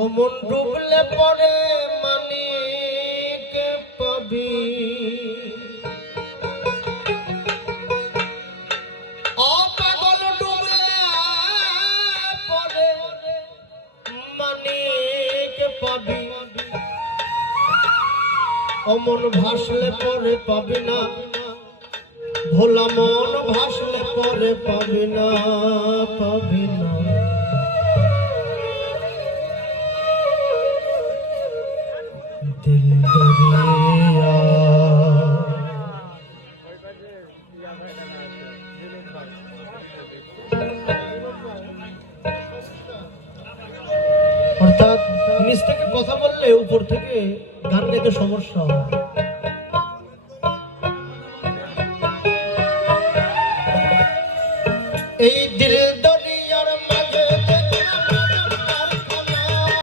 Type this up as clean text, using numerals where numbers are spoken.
ও মন ডুবলে পরে মানিক পাবি, ও পাগল ডুবলে পরে মানিক পাবি, ও মন ভাসলে পরে পাবি না, ভোলা মন ভাসলে পরে পাবি না, পাবি না। দিল দরিয়া অর্থাৎ নিচ থেকে কথা বললে উপর থেকে গান গাইতে সমস্যা হয়। এই দিল